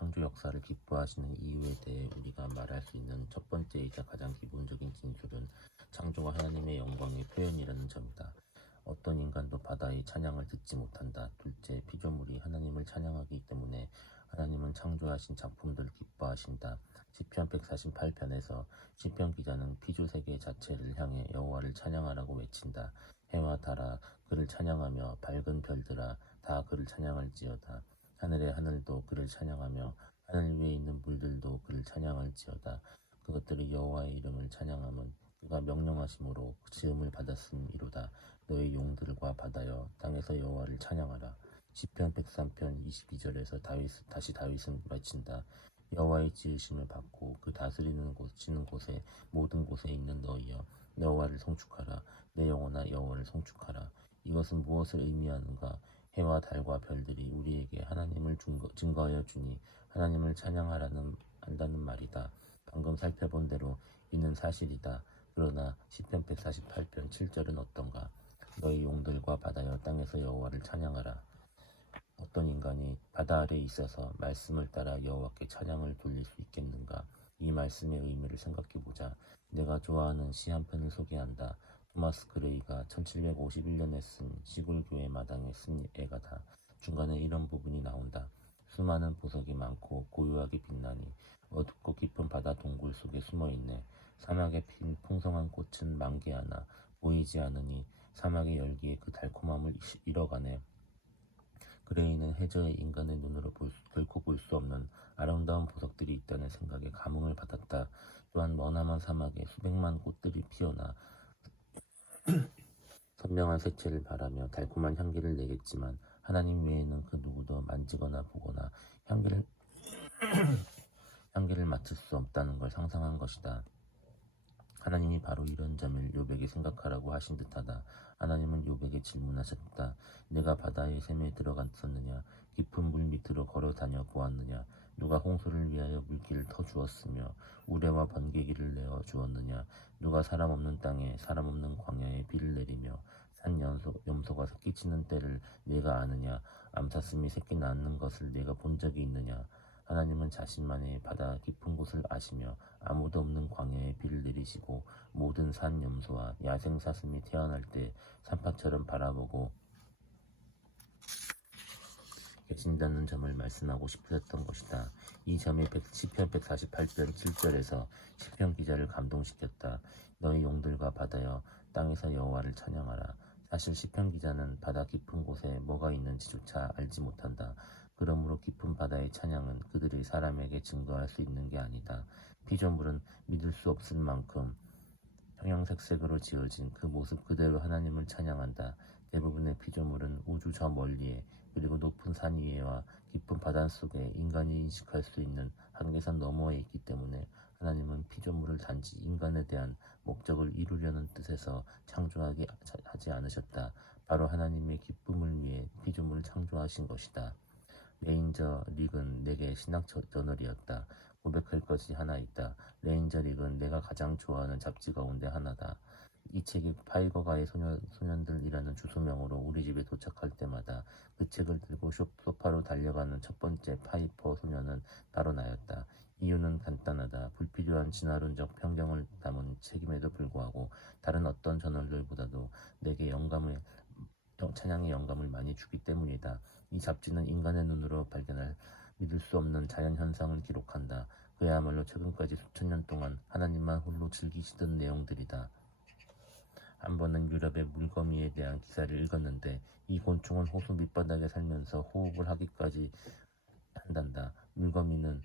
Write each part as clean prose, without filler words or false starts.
창조 역사를 기뻐하시는 이유에 대해 우리가 말할 수 있는 첫 번째이자 가장 기본적인 진술은 창조가 하나님의 영광의 표현이라는 점이다. 어떤 인간도 바다의 찬양을 듣지 못한다. 둘째, 피조물이 하나님을 찬양하기 때문에 하나님은 창조하신 작품들을 기뻐하신다. 시편 148편에서 시편 기자는 피조 세계 자체를 향해 여호와를 찬양하라고 외친다. 해와 달아 그를 찬양하며 밝은 별들아 다 그를 찬양할지어다. 하늘의 하늘도 그를 찬양하며 하늘 위에 있는 물들도 그를 찬양할지어다. 그것들이 여호와의 이름을 찬양함은 그가 명령하심으로 지음을 받았음이로다. 너희 용들과 바다여 땅에서 여호와를 찬양하라. 시편 103편 22절에서 다시 다윗은 외친다. 여호와의 지으심을 받고 그 다스리는 지는 곳에 모든 곳에 있는 너희여 여호와를 송축하라. 내 영혼아 여호와를 송축하라. 이것은 무엇을 의미하는가? 해와 달과 별들이 우리에게 하나님을 증거하여 주니 하나님을 한다는 말이다. 방금 살펴본 대로 이는 사실이다. 그러나 시편 148편 7절은 어떤가? 너희 용들과 바다여 땅에서 여호와를 찬양하라. 어떤 인간이 바다 아래에 있어서 말씀을 따라 여호와께 찬양을 돌릴 수 있겠는가? 이 말씀의 의미를 생각해보자. 내가 좋아하는 시 한 편을 소개한다. 토마스 그레이가 1751년에 쓴 시골교회 마당에 쓴 애가다. 중간에 이런 부분이 나온다. 수많은 보석이 많고 고요하게 빛나니 어둡고 깊은 바다 동굴 속에 숨어있네. 사막에 핀 풍성한 꽃은 만개하나 보이지 않으니 사막의 열기에 그 달콤함을 잃어가네. 그레이는 해저에 인간의 눈으로 결코 볼 수 없는 아름다운 보석들이 있다는 생각에 감흥을 받았다. 또한 머나먼 사막에 수백만 꽃들이 피어나 선명한 색채를 바라며 달콤한 향기를 내겠지만 하나님 외에는 그 누구도 만지거나 보거나 향기를 맡을 수 없다는 걸 상상한 것이다. 하나님이 바로 이런 점을 욥에게 생각하라고 하신 듯하다. 하나님은 욥에게 질문하셨다. 내가 바다의 샘에 들어갔었느냐? 깊은 물 밑으로 걸어 다녀 보았느냐? 누가 홍수를 위하여 물길을 터주었으며 우레와 번개기를 내어 주었느냐? 누가 사람 없는 땅에 사람 없는 광야에 비를 내리며 산 염소가 새끼치는 때를 네가 아느냐? 암사슴이 새끼 낳는 것을 네가 본 적이 있느냐? 하나님은 자신만의 바다 깊은 곳을 아시며 아무도 없는 광야에 비를 내리시고 모든 산 염소와 야생 사슴이 태어날 때 산파처럼 바라보고 계신다는 점을 말씀하고 싶으셨던 것이다. 이 점이 시편 148편 7절에서 시편 기자를 감동시켰다. 너희 용들과 바다여 땅에서 여호와를 찬양하라. 사실 시편 기자는 바다 깊은 곳에 뭐가 있는지조차 알지 못한다. 그러므로 깊은 바다의 찬양은 그들이 사람에게 증거할 수 있는 게 아니다. 피조물은 믿을 수 없을 만큼 형형색색으로 지어진 그 모습 그대로 하나님을 찬양한다. 대부분의 피조물은 우주 저 멀리에 그리고 높은 산 위에와 깊은 바닷속에 인간이 인식할 수 있는 한계선 너머에 있기 때문에 하나님은 피조물을 단지 인간에 대한 목적을 이루려는 뜻에서 창조하지 않으셨다. 바로 하나님의 기쁨을 위해 피조물을 창조하신 것이다. 레인저 릭은 내게 신학 저널이었다. 고백할 것이 하나 있다. 레인저 릭은 내가 가장 좋아하는 잡지 가운데 하나다. 이 책이 파이거가의 소년들이라는 주소명으로 우리 집에 도착할 때마다 그 책을 들고 소파로 달려가는 첫 번째 파이퍼 소년은 바로 나였다. 이유는 간단하다. 불필요한 진화론적 편견을 담은 책임에도 불구하고 다른 어떤 저널들보다도 내게 찬양의 영감을 많이 주기 때문이다. 이 잡지는 인간의 눈으로 발견할 믿을 수 없는 자연현상을 기록한다. 그야말로 최근까지 수천 년 동안 하나님만 홀로 즐기시던 내용들이다. 한 번은 유럽의 물거미에 대한 기사를 읽었는데 이 곤충은 호수 밑바닥에 살면서 호흡을 하기까지 한단다. 물거미는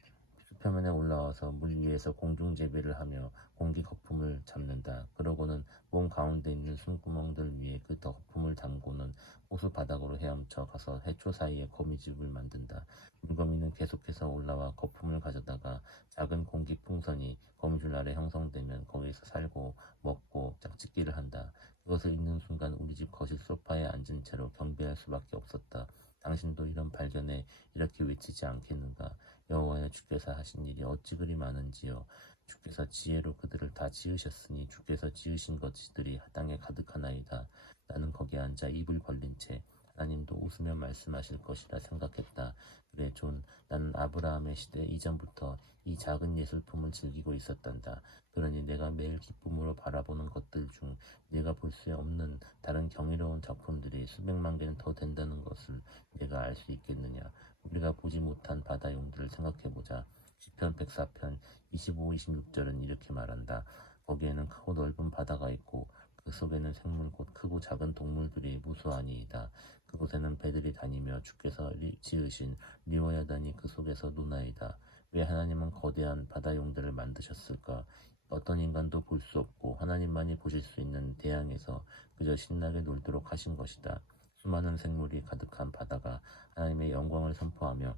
수표면에 올라와서 물 위에서 공중제비를 하며 공기 거품을 잡는다. 그러고는 몸 가운데 있는 숨구멍들 위에 그 거품을 담고는 호수 바닥으로 헤엄쳐 가서 해초 사이에 거미집을 만든다. 물거미는 계속해서 올라와 거품을 가져다가 작은 공기 풍선이 거미줄 아래 형성되면 거기서 살고 먹고 짝짓기를 한다. 그것을 읽는 순간 우리 집 거실 소파에 앉은 채로 경배할 수밖에 없었다. 당신도 이런 발견에 이렇게 외치지 않겠는가? 여호와여 주께서 하신 일이 어찌 그리 많은지요. 주께서 지혜로 그들을 다 지으셨으니 주께서 지으신 것들이 땅에 가득하나이다. 나는 거기 앉아 입을 벌린 채 하나님도 웃으며 말씀하실 것이라 생각했다. 그래 존, 나는 아브라함의 시대 이전부터 이 작은 예술품을 즐기고 있었단다. 그러니 내가 매일 기쁨으로 바라보는 것들 중 내가 볼 수 없는 다른 경이로운 작품들이 수백만 개는 더 된다는 것을 내가 알 수 있겠느냐. 우리가 보지 못한 바다 용들을 생각해보자. 시편 104편 25, 26절은 이렇게 말한다. 거기에는 크고 넓은 바다가 있고 그 속에는 생물 곧 크고 작은 동물들이 무수하니이다. 그곳에는 배들이 다니며 주께서 지으신 리워야단이 그 속에서 노나이다. 왜 하나님은 거대한 바다용들을 만드셨을까? 어떤 인간도 볼 수 없고 하나님만이 보실 수 있는 대양에서 그저 신나게 놀도록 하신 것이다. 수많은 생물이 가득한 바다가 하나님의 영광을 선포하며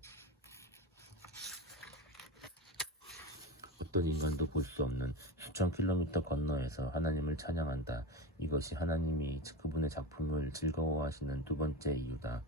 어떤 인간도 볼 수 없는 수천 킬로미터 건너에서 하나님을 찬양한다. 이것이 하나님이 그분의 작품을 즐거워하시는 두 번째 이유다.